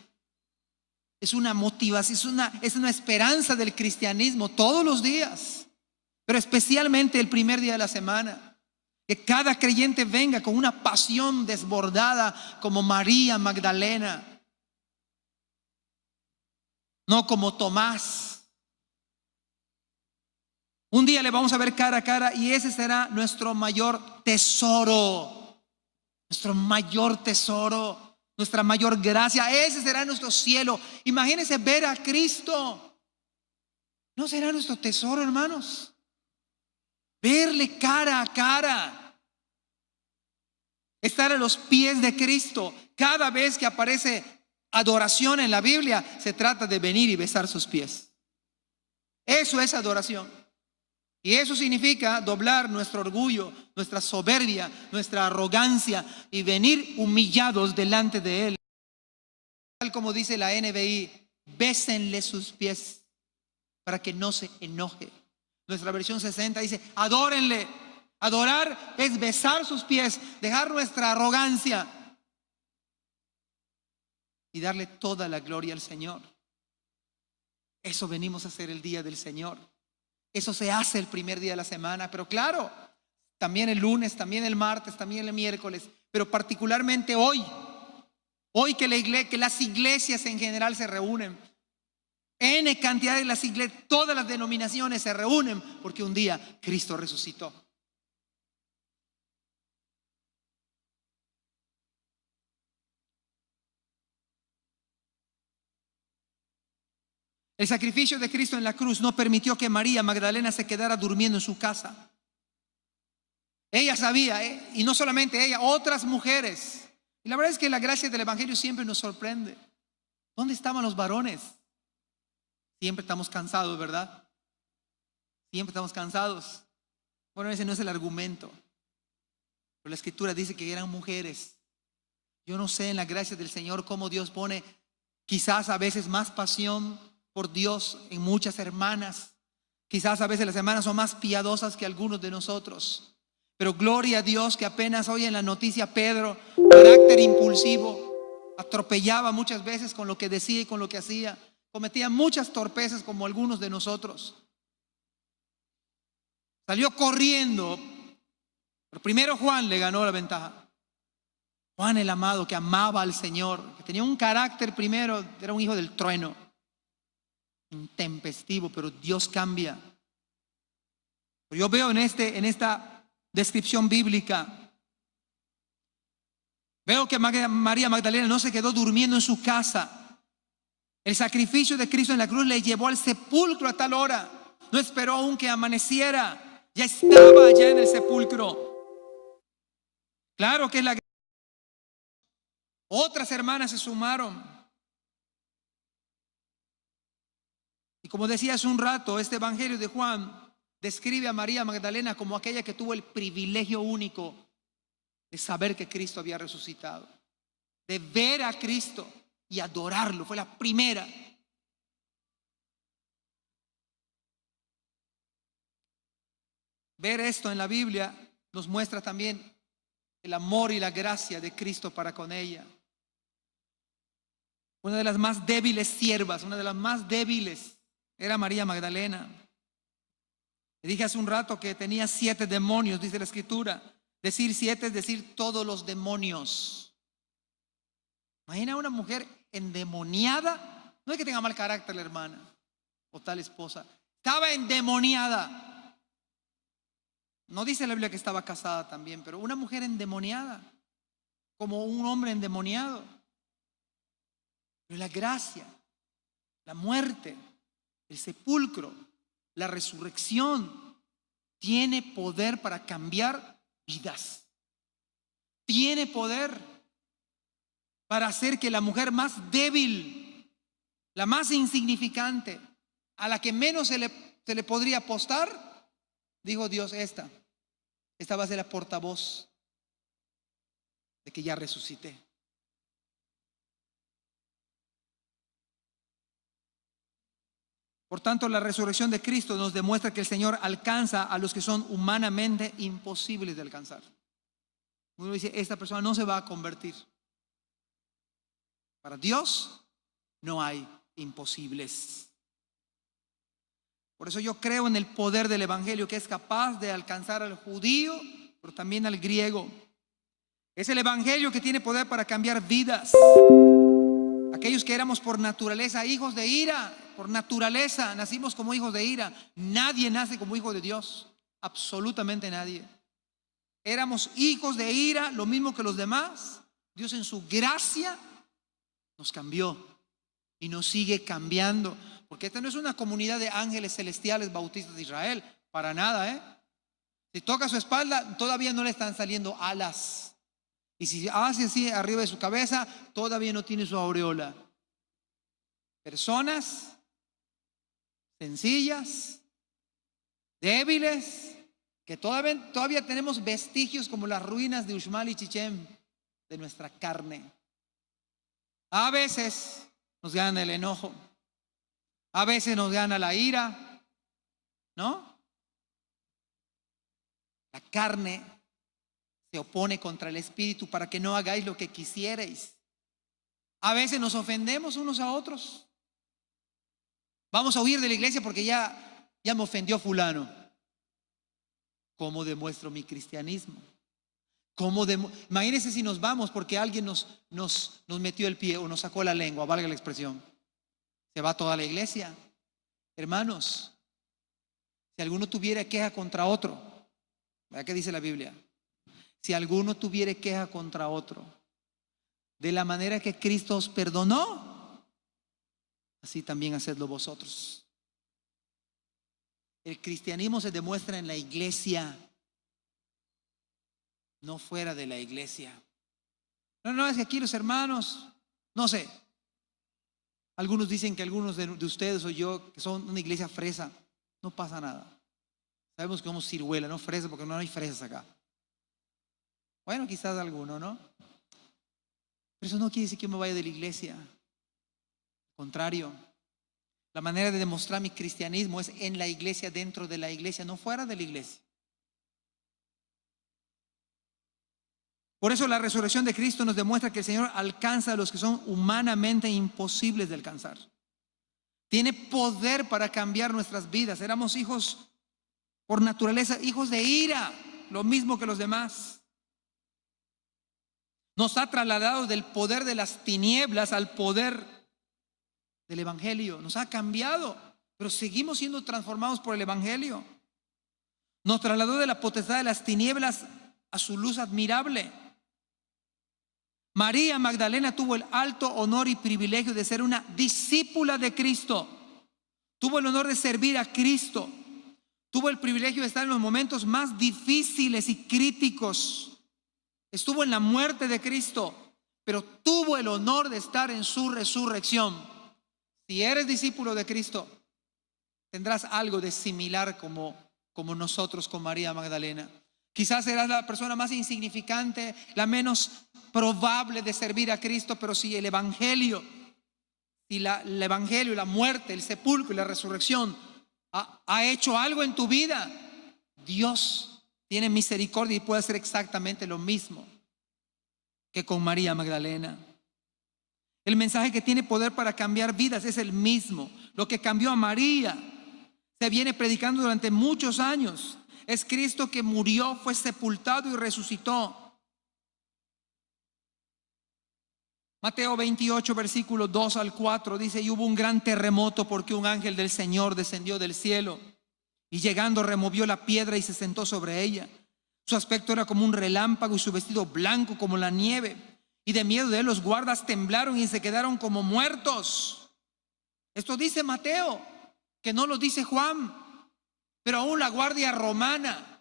Es una motivación, es una esperanza del cristianismo todos los días, pero especialmente el primer día de la semana. Que cada creyente venga con una pasión desbordada como María Magdalena, no como Tomás. Un día le vamos a ver cara a cara y ese será nuestro mayor tesoro, nuestro mayor tesoro, nuestra mayor gracia. Ese será nuestro cielo. Imagínense ver a Cristo. ¿No será nuestro tesoro, hermanos? Verle cara a cara. Estar a los pies de Cristo. Cada vez que aparece adoración en la Biblia, se trata de venir y besar sus pies. Eso es adoración. Y eso significa doblar nuestro orgullo, nuestra soberbia, nuestra arrogancia y venir humillados delante de Él. Tal como dice la NBI: bésenle sus pies para que no se enoje. Nuestra versión 60 dice: adórenle. Adorar es besar sus pies, dejar nuestra arrogancia y darle toda la gloria al Señor. Eso venimos a hacer el día del Señor. Eso se hace el primer día de la semana, pero claro, también el lunes, también el martes, también el miércoles, pero particularmente hoy que las iglesias en general se reúnen. N cantidad de las iglesias, todas las denominaciones se reúnen porque un día Cristo resucitó. El sacrificio de Cristo en la cruz no permitió que María Magdalena se quedara durmiendo en su casa. Ella sabía, y no solamente ella, otras mujeres. Y la verdad es que la gracia del Evangelio siempre nos sorprende. ¿Dónde estaban los varones? Siempre estamos cansados, ¿verdad? Siempre estamos cansados. Bueno, ese no es el argumento. Pero la Escritura dice que eran mujeres. Yo no sé en la gracia del Señor cómo Dios pone quizás a veces más pasión por Dios en muchas hermanas. Quizás a veces las hermanas son más piadosas que algunos de nosotros. Pero gloria a Dios que apenas hoy en la noticia Pedro, carácter impulsivo, atropellaba muchas veces con lo que decía y con lo que hacía. Cometía muchas torpezas como algunos de nosotros. Salió corriendo. Pero primero Juan le ganó la ventaja. Juan el amado que amaba al Señor, que tenía un carácter primero, era un hijo del trueno, intempestivo, pero Dios cambia. Pero yo veo en esta descripción bíblica, veo que María Magdalena no se quedó durmiendo en su casa. El sacrificio de Cristo en la cruz le llevó al sepulcro a tal hora. No esperó aún que amaneciera. Ya estaba allá en el sepulcro. Claro que es la... Otras hermanas se sumaron. Y como decía hace un rato, este Evangelio de Juan describe a María Magdalena como aquella que tuvo el privilegio único de saber que Cristo había resucitado, de ver a Cristo y adorarlo. Fue la primera. Ver esto en la Biblia nos muestra también el amor y la gracia de Cristo para con ella. Una de las más débiles siervas, una de las más débiles, era María Magdalena. Le dije hace un rato que tenía 7 demonios, dice la Escritura. Decir 7 es decir todos los demonios. Imagina una mujer endemoniada. No es que tenga mal carácter la hermana o tal esposa. Estaba endemoniada. No dice la Biblia que estaba casada también, pero una mujer endemoniada, como un hombre endemoniado. Pero la gracia, la muerte, el sepulcro, la resurrección, tiene poder para cambiar vidas. Tiene poder para hacer que la mujer más débil, la más insignificante, a la que menos se le podría apostar, dijo Dios, esta va a ser la portavoz de que ya resucité. Por tanto, la resurrección de Cristo nos demuestra que el Señor alcanza a los que son humanamente imposibles de alcanzar. Uno dice, esta persona no se va a convertir. Para Dios no hay imposibles. Por eso yo creo en el poder del Evangelio, que es capaz de alcanzar al judío, pero también al griego. Es el Evangelio que tiene poder para cambiar vidas. Aquellos que éramos por naturaleza hijos de ira, por naturaleza nacimos como hijos de ira. Nadie nace como hijo de Dios, absolutamente nadie. Éramos hijos de ira, lo mismo que los demás. Dios en su gracia nos cambió y nos sigue cambiando. Porque esta no es una comunidad de ángeles celestiales bautistas de Israel, para nada, Si toca su espalda, todavía no le están saliendo alas. Y si hace así arriba de su cabeza, todavía no tiene su aureola. Personas sencillas, débiles, que todavía tenemos vestigios como las ruinas de Uxmal y Chichén de nuestra carne. A veces nos gana el enojo. A veces nos gana la ira, ¿no? La carne se opone contra el espíritu para que no hagáis lo que quisierais. A veces nos ofendemos unos a otros. Vamos a huir de la iglesia porque ya me ofendió fulano. ¿Cómo demuestro mi cristianismo? Imagínense si nos vamos porque alguien nos metió el pie o nos sacó la lengua, valga la expresión. Se va toda la iglesia. Hermanos, si alguno tuviera queja contra otro, ¿verdad qué dice la Biblia? Si alguno tuviera queja contra otro, de la manera que Cristo os perdonó, así también hacedlo vosotros. El cristianismo se demuestra en la iglesia. no fuera de la iglesia. No, es que aquí los hermanos, no sé. Algunos dicen que algunos de ustedes o yo, que son una iglesia fresa, no pasa nada. Sabemos que somos ciruela, no fresa, porque no hay fresas acá. Bueno, quizás alguno, ¿no? Pero eso no quiere decir que yo me vaya de la iglesia. Al contrario, la manera de demostrar mi cristianismo es en la iglesia, dentro de la iglesia, no fuera de la iglesia. Por eso la resurrección de Cristo nos demuestra que el Señor alcanza a los que son humanamente imposibles de alcanzar. Tiene poder para cambiar nuestras vidas. Éramos hijos por naturaleza, hijos de ira, lo mismo que los demás. Nos ha trasladado del poder de las tinieblas al poder del Evangelio. Nos ha cambiado, pero seguimos siendo transformados por el Evangelio. Nos trasladó de la potestad de las tinieblas a su luz admirable. María Magdalena tuvo el alto honor y privilegio de ser una discípula de Cristo. Tuvo el honor de servir a Cristo. Tuvo el privilegio de estar en los momentos más difíciles y críticos. Estuvo en la muerte de Cristo, pero tuvo el honor de estar en su resurrección. Si eres discípulo de Cristo, tendrás algo de similar como nosotros con María Magdalena. Quizás serás la persona más insignificante, la menos probable de servir a Cristo, pero si el Evangelio, el Evangelio, la muerte, el sepulcro y la resurrección ha hecho algo en tu vida, Dios tiene misericordia y puede hacer exactamente lo mismo que con María Magdalena. El mensaje que tiene poder para cambiar vidas es el mismo. Lo que cambió a María se viene predicando durante muchos años. Es Cristo que murió, fue sepultado y resucitó. Mateo 28, versículos 2 al 4 dice: y hubo un gran terremoto porque un ángel del Señor descendió del cielo y llegando removió la piedra y se sentó sobre ella. Su aspecto era como un relámpago y su vestido blanco como la nieve. Y de miedo de él los guardas temblaron y se quedaron como muertos. Esto dice Mateo, que no lo dice Juan. Pero aún la guardia romana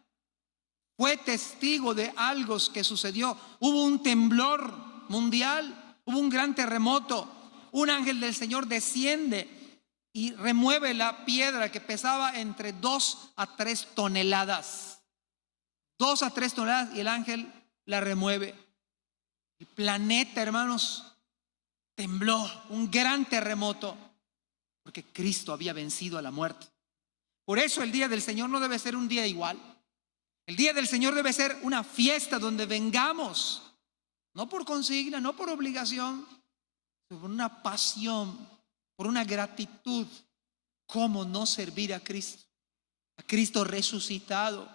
fue testigo de algo que sucedió. Hubo un temblor mundial. Hubo un gran terremoto. Un ángel del Señor desciende y remueve la piedra que pesaba entre 2 a 3 toneladas. 2 a 3 toneladas y el ángel la remueve. El planeta, hermanos, tembló. Un gran terremoto porque Cristo había vencido a la muerte. Por eso el día del Señor no debe ser un día igual. El día del Señor debe ser una fiesta donde vengamos. No por consigna, no por obligación, sino por una pasión, por una gratitud. ¿Cómo no servir a Cristo? A Cristo resucitado.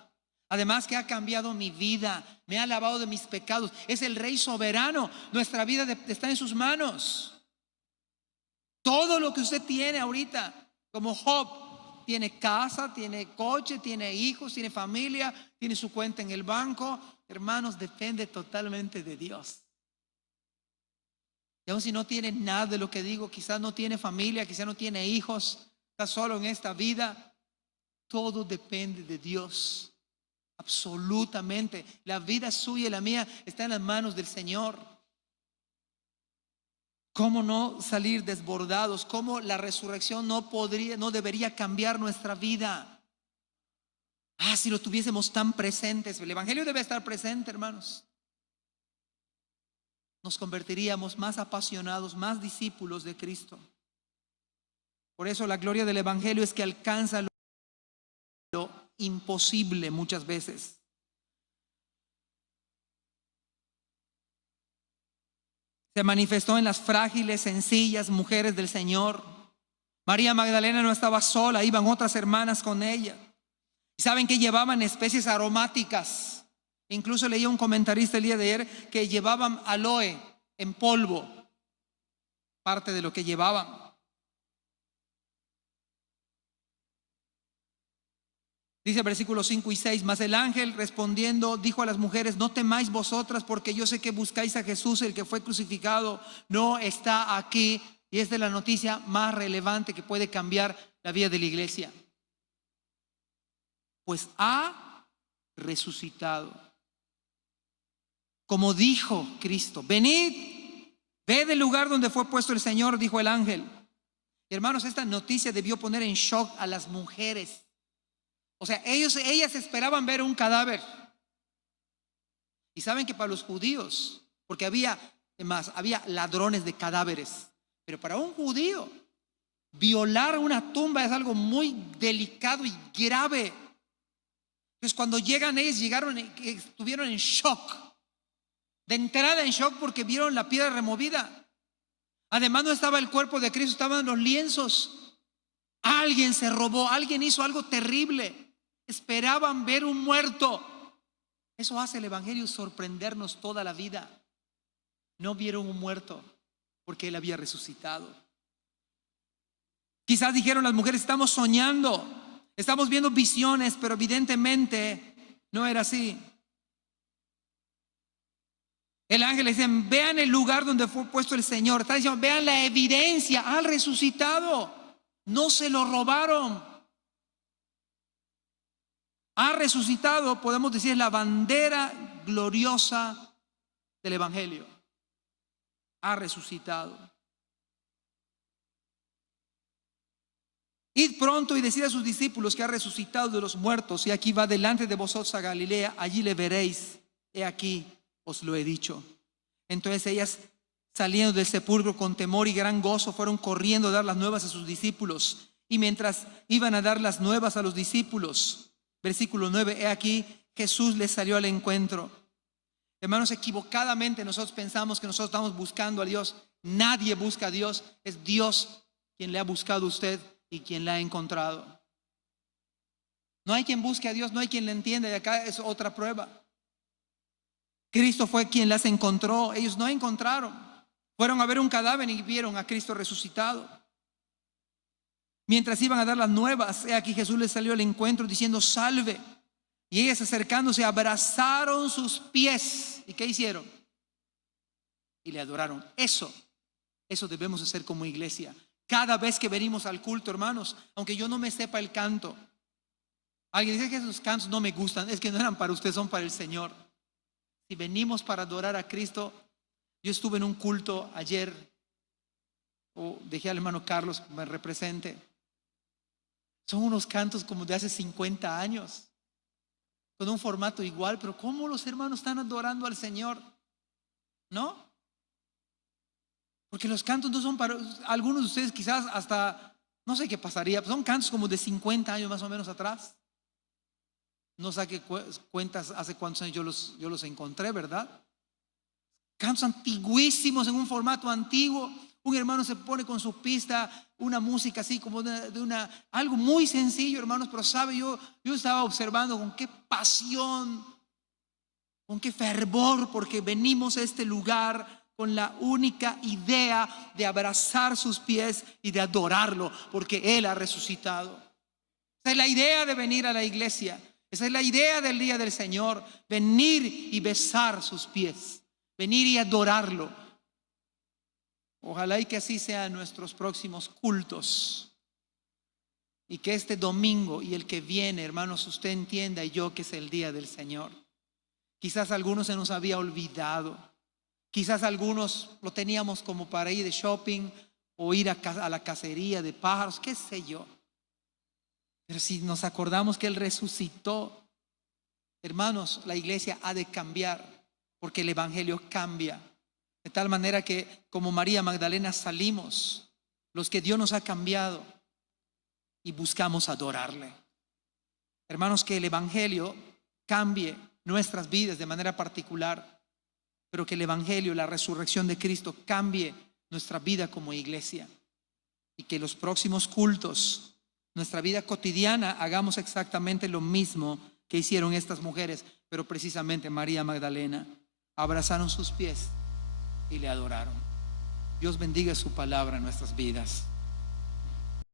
Además que ha cambiado mi vida, me ha lavado de mis pecados. Es el Rey soberano. Nuestra vida está en sus manos. Todo lo que usted tiene ahorita, como Job, tiene casa, tiene coche, tiene hijos, tiene familia, tiene su cuenta en el banco. Hermanos, depende totalmente de Dios. Y aun si no tiene nada de lo que digo, quizás no tiene familia, quizás no tiene hijos, está solo en esta vida, todo depende de Dios. Absolutamente. La vida suya y la mía está en las manos del Señor. ¿Cómo no salir desbordados? ¿Cómo la resurrección no debería cambiar nuestra vida? Si lo tuviésemos tan presentes. El Evangelio debe estar presente, hermanos. Nos convertiríamos más apasionados, más discípulos de Cristo. Por eso la gloria del Evangelio es que alcanza lo imposible muchas veces. Se manifestó en las frágiles, sencillas mujeres del Señor. María Magdalena no estaba sola, iban otras hermanas con ella. Y saben que llevaban especies aromáticas. Incluso leía un comentarista el día de ayer que llevaban aloe en polvo, parte de lo que llevaban. Dice versículos 5 y 6: mas el ángel respondiendo dijo a las mujeres: no temáis vosotras, porque yo sé que buscáis a Jesús, el que fue crucificado, no está aquí. Y esta es la noticia más relevante que puede cambiar la vida de la iglesia. Pues ha resucitado. como dijo Cristo. Venid, ved el lugar donde fue puesto el Señor, dijo el ángel. Hermanos, esta noticia debió poner en shock a las mujeres. O sea, ellas esperaban ver un cadáver. Y saben que para los judíos, porque había ladrones de cadáveres, pero para un judío violar una tumba es algo muy delicado y grave. Entonces cuando llegan ellos, estuvieron en shock. De entrada en shock porque vieron la piedra removida. Además no estaba el cuerpo de Cristo, estaban los lienzos. Alguien se robó, alguien hizo algo terrible. Esperaban ver un muerto. Eso hace el evangelio sorprendernos toda la vida. No vieron un muerto porque él había resucitado. Quizás dijeron las mujeres, estamos soñando, estamos viendo visiones, pero evidentemente no era así. El ángel le dice, vean el lugar donde fue puesto el Señor. Está diciendo, vean la evidencia, al resucitado. No se lo robaron. Ha resucitado, podemos decir, es la bandera gloriosa del evangelio. Ha resucitado. Id pronto y decid a sus discípulos que ha resucitado de los muertos, y aquí va delante de vosotros a Galilea, allí le veréis. He aquí, os lo he dicho. Entonces ellas, saliendo del sepulcro con temor y gran gozo, fueron corriendo a dar las nuevas a sus discípulos. Y mientras iban a dar las nuevas a los discípulos, versículo 9, he aquí, Jesús les salió al encuentro. Hermanos, equivocadamente nosotros pensamos que nosotros estamos buscando a Dios. Nadie busca a Dios, es Dios quien le ha buscado a usted y quien la ha encontrado. No hay quien busque a Dios, no hay quien le entienda, y acá es otra prueba. Cristo fue quien las encontró, ellos no encontraron. Fueron a ver un cadáver y vieron a Cristo resucitado. Mientras iban a dar las nuevas, he aquí Jesús les salió al encuentro diciendo, salve. Y ellas acercándose abrazaron sus pies. ¿Y qué hicieron? Y le adoraron. Eso debemos hacer como iglesia. Cada vez que venimos al culto, hermanos, aunque yo no me sepa el canto, alguien dice que esos cantos no me gustan, es que no eran para usted, son para el Señor. Si venimos para adorar a Cristo, yo estuve en un culto ayer, dejé al hermano Carlos que me represente. Son unos cantos como de hace 50 años, con un formato igual, pero ¿cómo los hermanos están adorando al Señor? ¿No? Porque los cantos no son para algunos de ustedes, quizás hasta, no sé qué pasaría, son cantos como de 50 años más o menos atrás. No saqué cuentas hace cuántos años yo los encontré, ¿verdad? Cantos antiguísimos en un formato antiguo. Un hermano se pone con su pista, una música así como algo muy sencillo, hermanos, pero sabe, yo estaba observando con qué pasión, con qué fervor, porque venimos a este lugar con la única idea de abrazar sus pies y de adorarlo, porque Él ha resucitado. Esa es la idea de venir a la iglesia. Esa es la idea del día del Señor, venir y besar sus pies, venir y adorarlo. Ojalá y que así sean nuestros próximos cultos, y que este domingo y el que viene, hermanos, usted entienda y yo que es el día del Señor. Quizás algunos se nos había olvidado, quizás algunos lo teníamos como para ir de shopping o ir a la cacería de pájaros, qué sé yo. Pero si nos acordamos que Él resucitó, hermanos, la iglesia ha de cambiar, porque el evangelio cambia. De tal manera que como María Magdalena salimos, los que Dios nos ha cambiado, y buscamos adorarle. Hermanos, que el evangelio cambie nuestras vidas de manera particular, pero que el evangelio, la resurrección de Cristo, cambie nuestra vida como iglesia, y que los próximos cultos, nuestra vida cotidiana, hagamos exactamente lo mismo que hicieron estas mujeres, pero precisamente María Magdalena. Abrazaron sus pies y le adoraron. Dios bendiga su palabra en nuestras vidas.